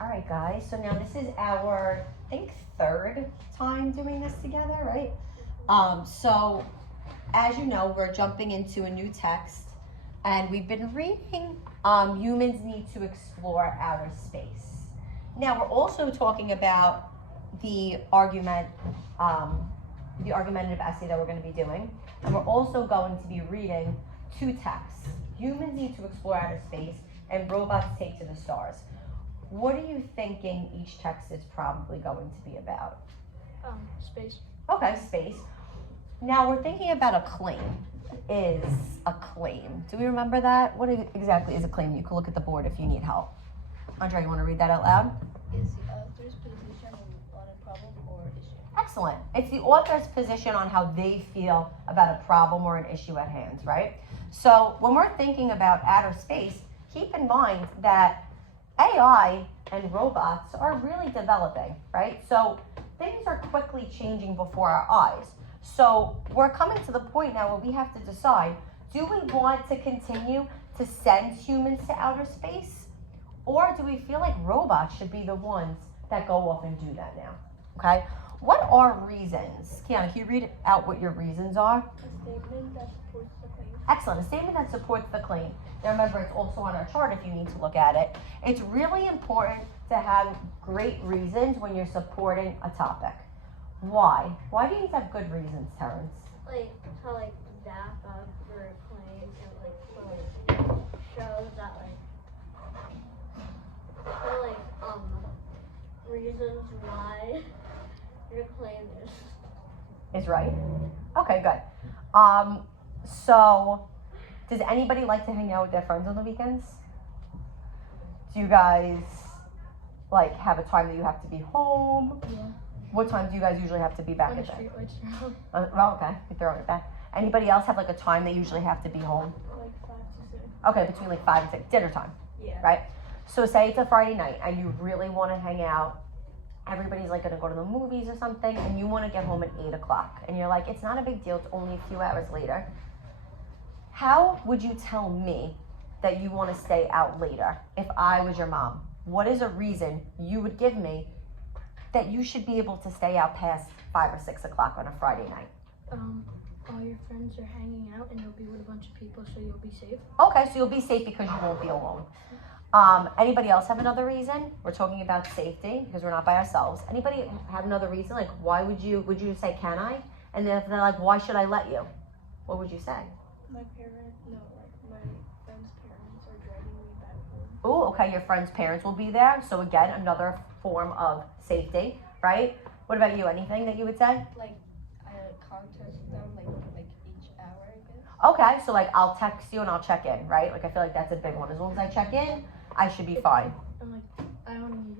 All right, guys. So now this is our, I think, third time doing this together, right? So as you know, we're jumping into a new text, and we've been reading Humans Need to Explore Outer Space. Now we're also talking about the argumentative essay that we're going to be doing, and we're also going to be reading two texts: Humans Need to Explore Outer Space and Robots Take to the Stars. What are you thinking each text is probably going to be about? Space. Okay, space. Now we're thinking about a claim. Is a claim. Do we remember that? What exactly is a claim? You can look at the board if you need help. Andre, you want to read that out loud? Is the author's position on a problem or issue? Excellent. It's the author's position on how they feel about a problem or an issue at hand, right? So when we're thinking about outer space, keep in mind that AI and robots are really developing, right? So things are quickly changing before our eyes. So we're coming to the point now where we have to decide, do we want to continue to send humans to outer space? Or do we feel like robots should be the ones that go off and do that now? Okay? What are reasons? Kiana, can you read out what your reasons are? A statement that supports the claim. Excellent. A statement that supports the claim. Now remember, it's also on our chart if you need to look at it. It's really important to have great reasons when you're supporting a topic. Why? Why do you need to have good reasons, Terrence? Like to back up your claim and shows that reasons why your claim Is right? Okay, good. So does anybody like to hang out with their friends on the weekends? Do you guys have a time that you have to be home? Yeah. What time do you guys usually have to be back When at the that? streetlights are on. Well, okay, you're throwing it back. Anybody else have a time they usually have to be home? 5 to 6. Okay, between 5 and 6, dinner time, Yeah. right? So say it's a Friday night and you really want to hang out. Everybody's gonna go to the movies or something, and you want to get home at 8 o'clock, and you're like, it's not a big deal, it's only a few hours later. How would you tell me that you want to stay out later if I was your mom? What is a reason you would give me that you should be able to stay out past 5 or 6 o'clock on a Friday night? All your friends are hanging out and you'll be with a bunch of people, so you'll be safe. Okay, so you'll be safe because you won't be alone. Anybody else have another reason? We're talking about safety because we're not by ourselves. Anybody have another reason? Why would you say, can I? And then if they're like, why should I let you? What would you say? My friend's parents are driving me back home. Oh, okay, your friend's parents will be there. So again, another form of safety, right? What about you? Anything that you would say? I contact them each hour, I guess. Okay, so I'll text you and I'll check in, right? I feel like that's a big one. As long as I check in, I should be fine. And I only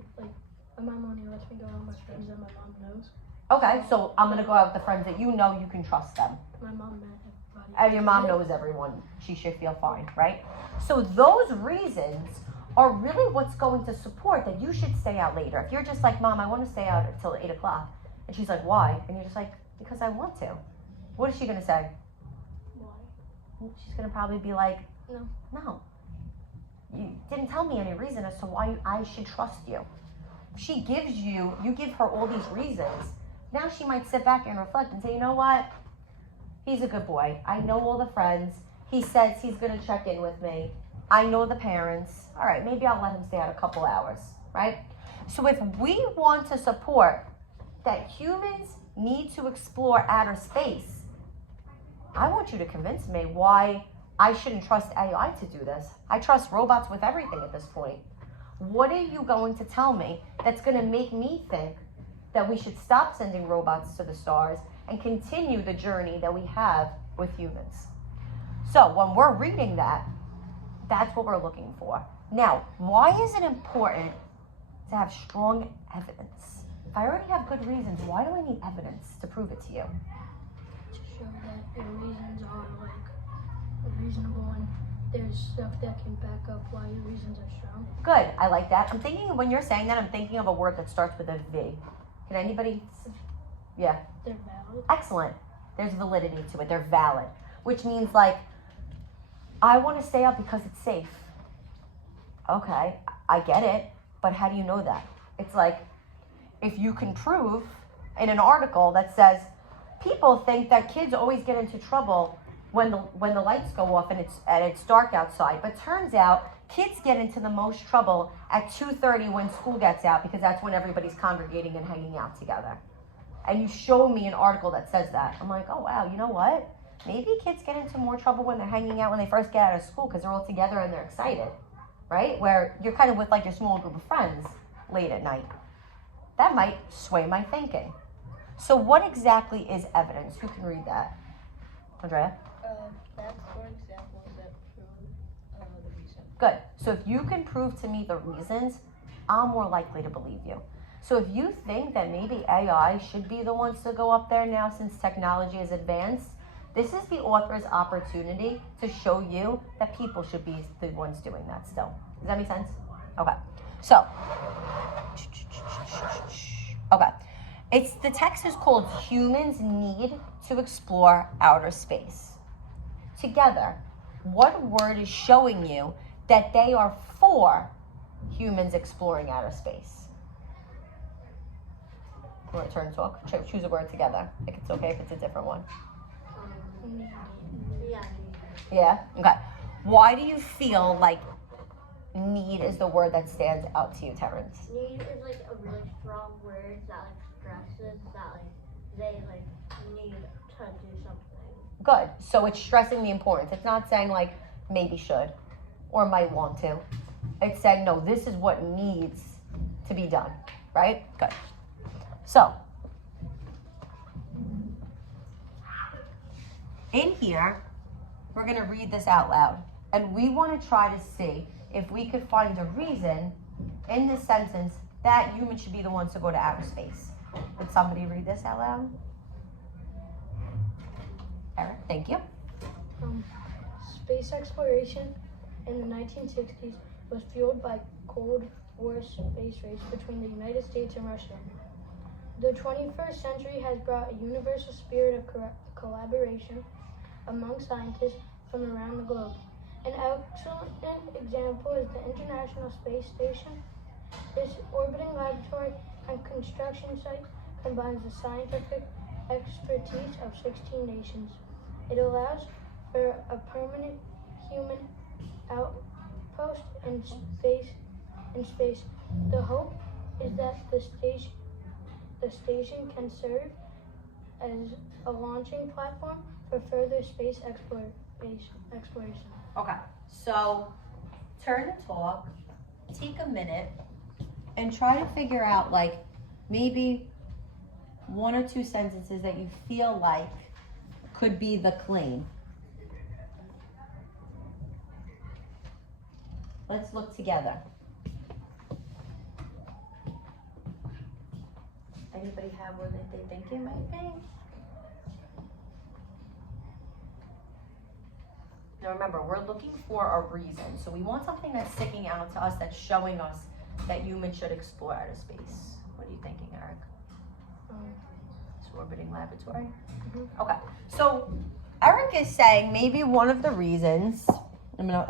my mom only lets me go out with my friends that my mom knows. Okay, so I'm gonna go out with the friends that you know you can trust them. My mom met everybody. And your mom knows everyone. She should feel fine, right? So those reasons are really what's going to support that you should stay out later. If you're just like, Mom, I want to stay out until 8 o'clock. And she's like, why? And you're just like, because I want to. What is she going to say? Why? She's going to probably be like, No. You didn't tell me any reason as to why I should trust you. She gives you give her all these reasons. Now she might sit back and reflect and say, you know what? He's a good boy. I know all the friends. He says he's going to check in with me. I know the parents. All right, maybe I'll let him stay out a couple hours, right? So if we want to support that humans need to explore outer space, I want you to convince me why I shouldn't trust AI to do this. I trust robots with everything at this point. What are you going to tell me that's going to make me think that we should stop sending robots to the stars and continue the journey that we have with humans? So when we're reading that, that's what we're looking for. Now, why is it important to have strong evidence? If I already have good reasons, why do I need evidence to prove it to you? To show that your reasons are reasonable and there's stuff that can back up why your reasons are strong. Good, I like that. I'm thinking, when you're saying that, I'm thinking of a word that starts with a V. Can anybody? Yeah. They're valid. Excellent. There's validity to it. They're valid, which means I want to stay out because it's safe. Okay, I get it. But how do you know that? It's like, if you can prove in an article that says people think that kids always get into trouble when the lights go off and it's dark outside, but turns out kids get into the most trouble at 2:30 when school gets out, because that's when everybody's congregating and hanging out together. And you show me an article that says that. I'm like, oh wow, you know what? Maybe kids get into more trouble when they're hanging out when they first get out of school, because they're all together and they're excited, right? Where you're kind of with like your small group of friends late at night. That might sway my thinking. So what exactly is evidence? Who can read that? Andrea? That's, for example, that prove the reason. Good. So if you can prove to me the reasons, I'm more likely to believe you. So if you think that maybe AI should be the ones to go up there now since technology is advanced, this is the author's opportunity to show you that people should be the ones doing that still. Does that make sense? Okay. So, okay. The text is called Humans Need to Explore Outer Space. Together, what word is showing you that they are for humans exploring outer space? You want to turn and talk? Choose a word together. I think it's okay if it's a different one. Yeah. Yeah? Okay. Why do you feel like need is the word that stands out to you, Terrence? Need is like a really strong word that like stresses that like they like need to do something. Good. So it's stressing the importance. It's not saying like maybe should or might want to. It's saying no, this is what needs to be done. Right? Good. So in here, we're going to read this out loud. And we want to try to see if we could find a reason in this sentence that humans should be the ones to go to outer space. Would somebody read this out loud? Eric, thank you. Space exploration in the 1960s was fueled by Cold War space race between the United States and Russia. The 21st century has brought a universal spirit of collaboration among scientists from around the globe. An excellent example is the International Space Station. This orbiting laboratory and construction site combines the scientific expertise of 16 nations. It allows for a permanent human outpost in space. The hope is that the station can serve as a launching platform for further space exploration. Okay, so turn and talk, take a minute, and try to figure out like maybe one or two sentences that you feel like could be the claim. Let's look together. Anybody have one that they think it might be? Now remember, we're looking for a reason. So we want something that's sticking out to us, that's showing us that humans should explore outer space. What are you thinking, Eric? This orbiting laboratory? Mm-hmm. Okay, so Eric is saying maybe one of the reasons, I'm gonna,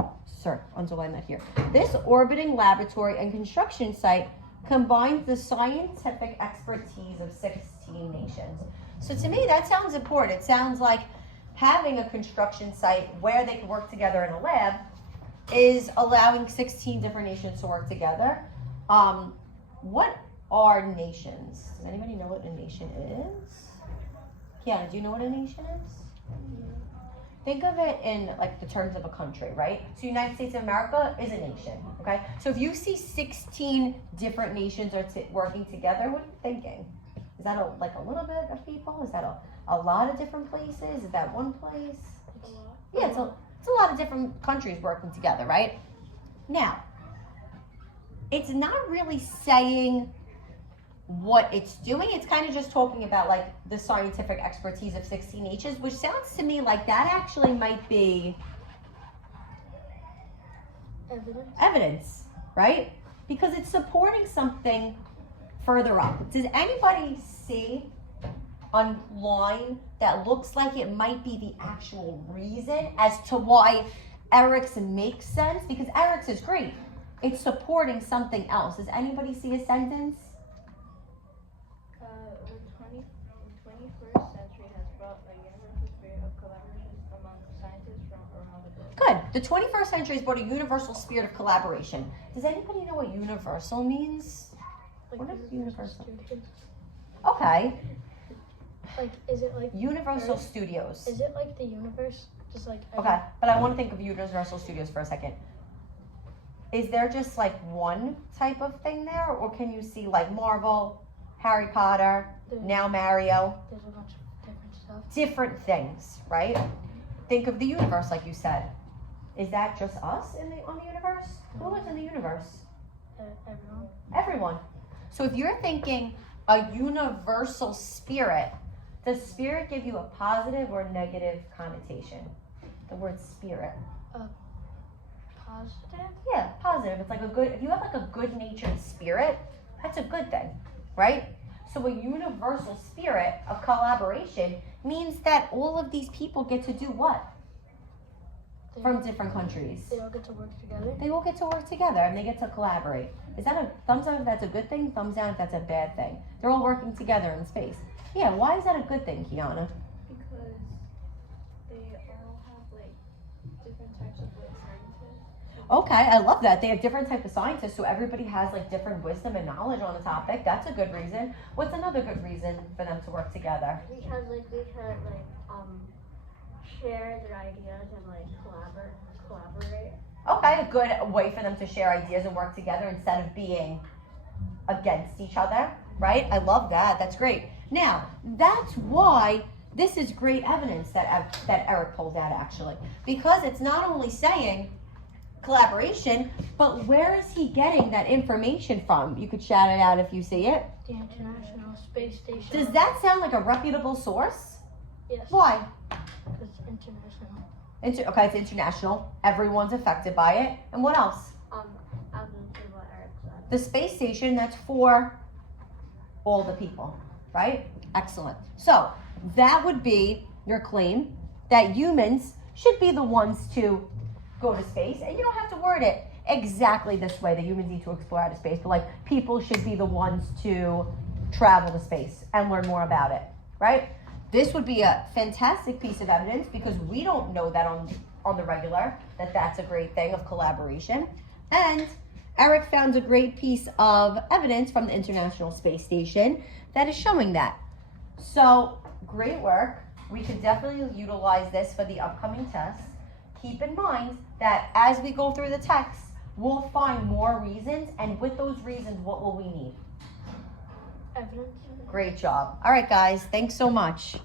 underline that here. This orbiting laboratory and construction site combines the scientific expertise of 16 nations. So to me, that sounds important. It sounds like having a construction site where they can work together in a lab is allowing 16 different nations to work together. What are nations? Does anybody know what a nation is? Kiana, do you know what a nation is? Think of it in like the terms of a country, right? So United States of America is a nation, okay? So if you see 16 different nations are working together, what are you thinking? Is that like a little bit of people? Is that a lot of different places? Is that one place? Yeah, it's a lot of different countries working together, right? Now, it's not really saying what it's doing. It's kind of just talking about like the scientific expertise of 16 nations, which sounds to me like that actually might be evidence, right? Because it's supporting something further up. Does anybody see online that looks like it might be the actual reason as to why Eric's makes sense? Because Eric's is great. It's supporting something else. Does anybody see a sentence? The 21st century has brought a universal spirit of collaboration among scientists from around the globe. Good. The 21st century has brought a universal spirit of collaboration. Does anybody know what universal means? Like What is universal? Studios. Okay. Like, is it like Universal Earth? Studios. Is it like the universe? Just like Okay, but I want to think of Universal Studios for a second. Is there just like one type of thing there, or can you see like Marvel, Harry Potter, now Mario, There's a bunch of different stuff. different things, right? Think of the universe, like you said. Is that just us on the universe? Who lives in the universe? Everyone. Everyone. So if you're thinking a universal spirit, does spirit give you a positive or negative connotation? The word spirit. Positive. Yeah, positive. It's like a good, if you have like a good natured spirit, that's a good thing, right? So a universal spirit of collaboration means that all of these people get to do what? They, From different countries. they all get to work together. They all get to work together and they get to collaborate. Is that a thumbs up if that's a good thing? Thumbs down if that's a bad thing? They're all working together in space. Yeah, why is that a good thing, Kiana? Because they all have like different types of like scientists. Okay, I love that. They have different types of scientists, so everybody has like different wisdom and knowledge on the topic. That's a good reason. What's another good reason for them to work together? Because like they could like share their ideas and like collaborate. Okay, a good way for them to share ideas and work together instead of being against each other, right? I love that. That's great. Now, that's why this is great evidence that Eric pulled out actually, because it's not only saying collaboration, but where is he getting that information from? You could shout it out if you see it. The International Space Station. Does that sound like a reputable source? Yes. Why? Because it's international. Okay, it's international. Everyone's affected by it. And what else? I was gonna say what Eric said. The space station, that's for all the people, right? Excellent. So that would be your claim that humans should be the ones to go to space. And you don't have to word it exactly this way, that humans need to explore outer space, but like people should be the ones to travel to space and learn more about it, right? This would be a fantastic piece of evidence because we don't know that on the regular, that that's a great thing of collaboration. And Eric found a great piece of evidence from the International Space Station that is showing that. So, great work. We could definitely utilize this for the upcoming tests. Keep in mind that as we go through the text, we'll find more reasons, and with those reasons, what will we need? Evidence. Great job. All right, guys, thanks so much.